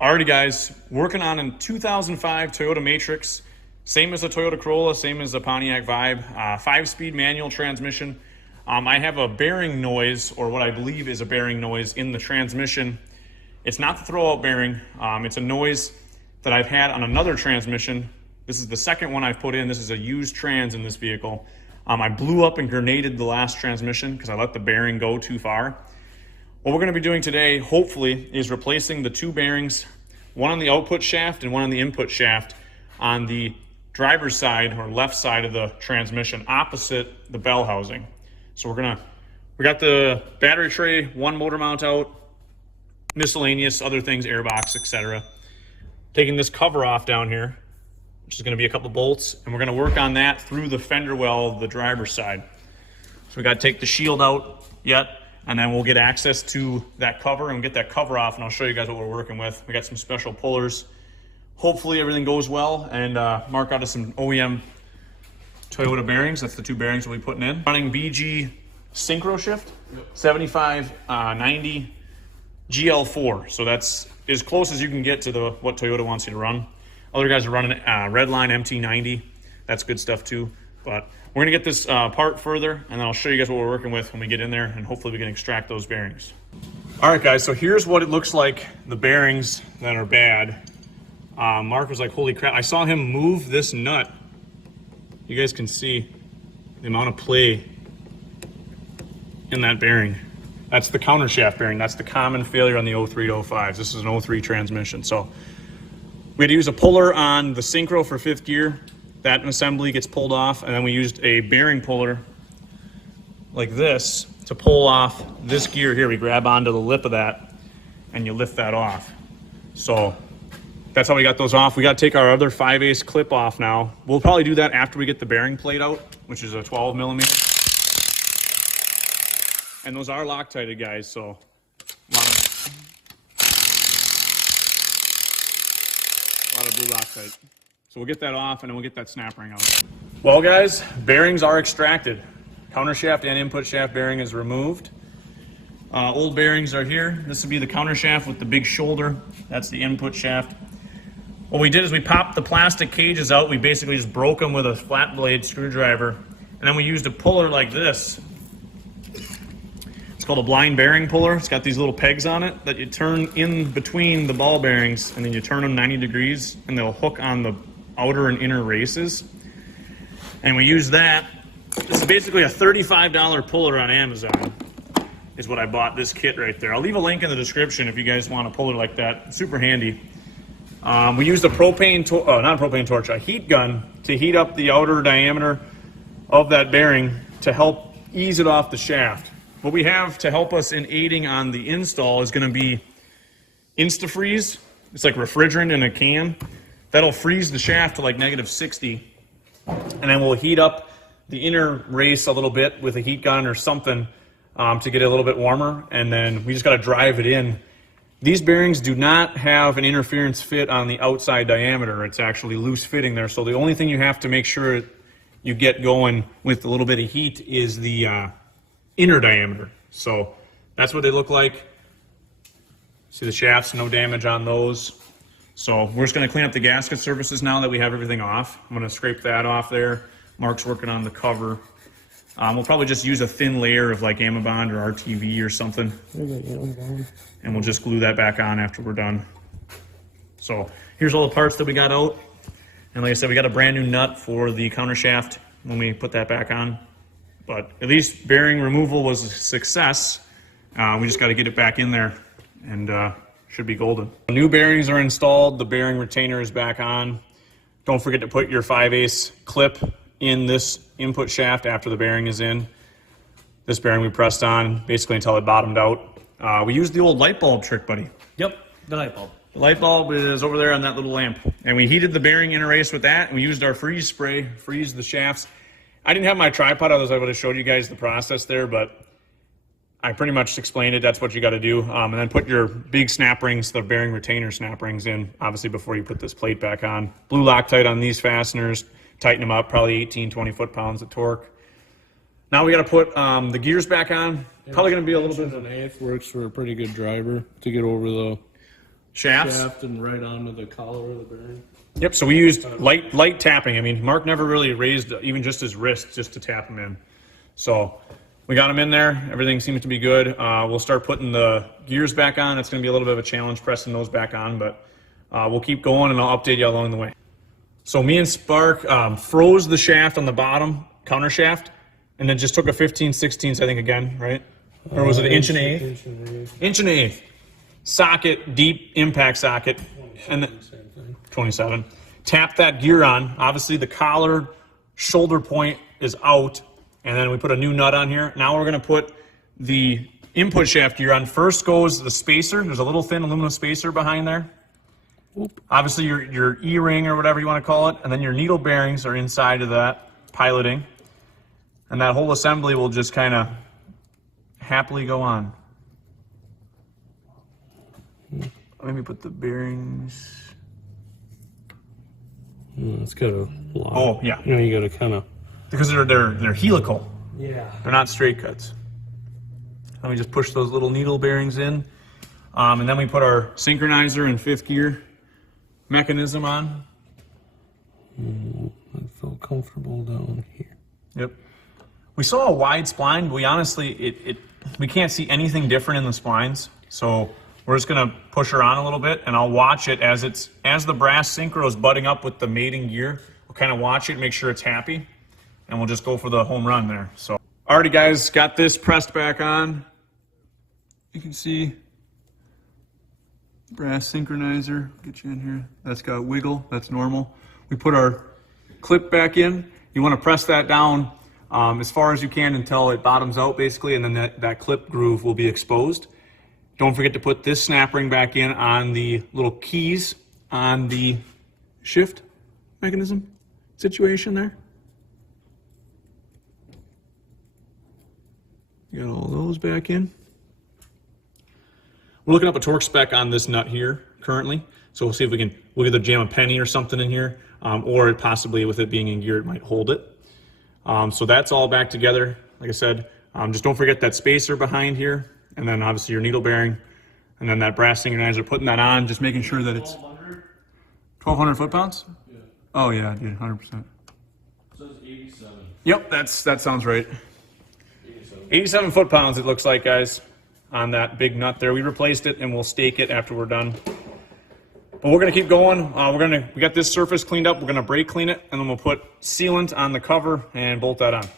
Alrighty guys, working on a 2005 Toyota Matrix. Same as a Toyota Corolla, same as a Pontiac Vibe. 5-speed manual transmission. I have a bearing noise, or what I believe is a bearing noise in the transmission. It's not the throwout bearing. It's a noise that I've had on another transmission. This is the second one I've put in. This is a used trans in this vehicle. I blew up and grenaded the last transmission because I let the bearing go too far. What we're going to be doing today, hopefully, is replacing the two bearings, one on the output shaft and one on the input shaft on the driver's side or left side of the transmission opposite the bell housing. So we got the battery tray, one motor mount out, miscellaneous other things, airbox, etc. Taking this cover off down here, which is going to be a couple bolts, and we're going to work on that through the fender well of the driver's side. So we got to take the shield out yet, and then we'll get access to that cover and get that cover off, and I'll show you guys what we're working with. We got some special pullers. Hopefully everything goes well, and mark out of some OEM Toyota bearings. That's the two bearings we'll be putting in. Running BG Synchro Shift, 7590 GL4. So that's as close as you can get to what Toyota wants you to run. Other guys are running Redline MT90. That's good stuff too. But we're gonna get this part further, and then I'll show you guys what we're working with when we get in there, and hopefully we can extract those bearings. All right guys, so here's what it looks like, the bearings that are bad. Mark was like, holy crap. I saw him move this nut. You guys can see the amount of play in that bearing. That's the countershaft bearing. That's the common failure on the 03 to 05s. This is an 03 transmission. So we had to use a puller on the synchro for 5th gear. That assembly gets pulled off, and then we used a bearing puller like this to pull off this gear here. We grab onto the lip of that and you lift that off. So that's how we got those off. We got to take our other 5/8 clip off now. We'll probably do that after we get the bearing plate out, which is a 12 millimeter. And those are Loctited, guys, so a lot of blue Loctite. So we'll get that off, and then we'll get that snap ring out. Well guys, bearings are extracted. Countershaft and input shaft bearing is removed. Old bearings are here. This would be the countershaft with the big shoulder. That's the input shaft. What we did is we popped the plastic cages out. We basically just broke them with a flat blade screwdriver. And then we used a puller like this. It's called a blind bearing puller. It's got these little pegs on it that you turn in between the ball bearings, and then you turn them 90 degrees, and they'll hook on the outer and inner races. And we use that. This is basically a $35 puller on Amazon is what I bought, this kit right there. I'll leave a link in the description if you guys want a puller like that. It's super handy. We used a a heat gun to heat up the outer diameter of that bearing to help ease it off the shaft. What we have to help us in aiding on the install is going to be InstaFreeze. It's like refrigerant in a can. That'll freeze the shaft to like -60, and then we'll heat up the inner race a little bit with a heat gun or something to get it a little bit warmer, and then we just got to drive it in. These bearings do not have an interference fit on the outside diameter. It's actually loose fitting there, so the only thing you have to make sure you get going with a little bit of heat is the inner diameter. So that's what they look like. See the shafts, no damage on those. So we're just going to clean up the gasket surfaces now that we have everything off. I'm going to scrape that off there. Mark's working on the cover. We'll probably just use a thin layer of like Amabond or RTV or something. And we'll just glue that back on after we're done. So here's all the parts that we got out. And like I said, we got a brand new nut for the countershaft when we put that back on. But at least bearing removal was a success. We just got to get it back in there, and should be golden. New bearings are installed. The bearing retainer is back on. Don't forget to put your 5/8 clip in this input shaft after the bearing is in. This bearing we pressed on basically until it bottomed out. We used the old light bulb trick, buddy. Yep, the light bulb. The light bulb is over there on that little lamp. And we heated the bearing inner race with that, and we used our freeze spray, freeze the shafts. I didn't have my tripod, otherwise I would have showed you guys the process there, but I pretty much explained it. That's what you got to do. And then put your big snap rings, the bearing retainer snap rings in, obviously before you put this plate back on. Blue Loctite on these fasteners, tighten them up, probably 18, 20 foot-pounds of torque. Now we got to put the gears back on. Probably going to be a little bit. An eighth works for a pretty good driver to get over the shafts. Shaft and right onto the collar of the bearing. Yep, so we used light tapping. I mean, Mark never really raised even just his wrist just to tap them in. So we got them in there. Everything seems to be good. We'll start putting the gears back on. It's going to be a little bit of a challenge pressing those back on, but we'll keep going and I'll update you along the way. So me and Spark froze the shaft on the bottom, counter shaft, and then just took a 15/16, I think, again, right? Or was it an inch and an eighth? Inch and an eighth. Socket, deep impact socket. And then 27. Tap that gear on. Obviously the collar shoulder point is out, and then we put a new nut on here. Now we're going to put the input shaft gear on. First goes the spacer. There's a little thin aluminum spacer behind there. Oop. Obviously your E-ring or whatever you want to call it, and then your needle bearings are inside of that piloting, and that whole assembly will just kind of happily go on. Let me put the bearings. It's got a lot. Oh yeah. You know, you got to kind of, because they're helical. yeah. They're not straight cuts. Let me just push those little needle bearings in, and then we put our synchronizer and 5th gear mechanism on. I feel comfortable down here. Yep. We saw a wide spline, but we honestly we can't see anything different in the splines, so we're just gonna push her on a little bit, and I'll watch it as the brass synchro is butting up with the mating gear. We'll kind of watch it, make sure it's happy, and we'll just go for the home run there. So, alrighty guys, got this pressed back on. You can see brass synchronizer. Get you in here. That's got wiggle. That's normal. We put our clip back in. You want to press that down as far as you can until it bottoms out, basically, and then that clip groove will be exposed. Don't forget to put this snap ring back in on the little keys on the shift mechanism situation there. You got all those back in. We're looking up a torque spec on this nut here currently, so we'll see if we'll either jam a penny or something in here, or possibly with it being in gear, it might hold it. So that's all back together. Like I said, just don't forget that spacer behind here, and then obviously your needle bearing, and then that brass synchronizer, putting that on, just making sure that it's 1,200 foot-pounds? Yeah. Oh yeah, dude, 100%. It says 87. Yep, that sounds right. 87 foot-pounds it looks like, guys, on that big nut there. We replaced it and we'll stake it after we're done. But we're gonna keep going. We got this surface cleaned up. We're gonna brake clean it, and then we'll put sealant on the cover and bolt that on.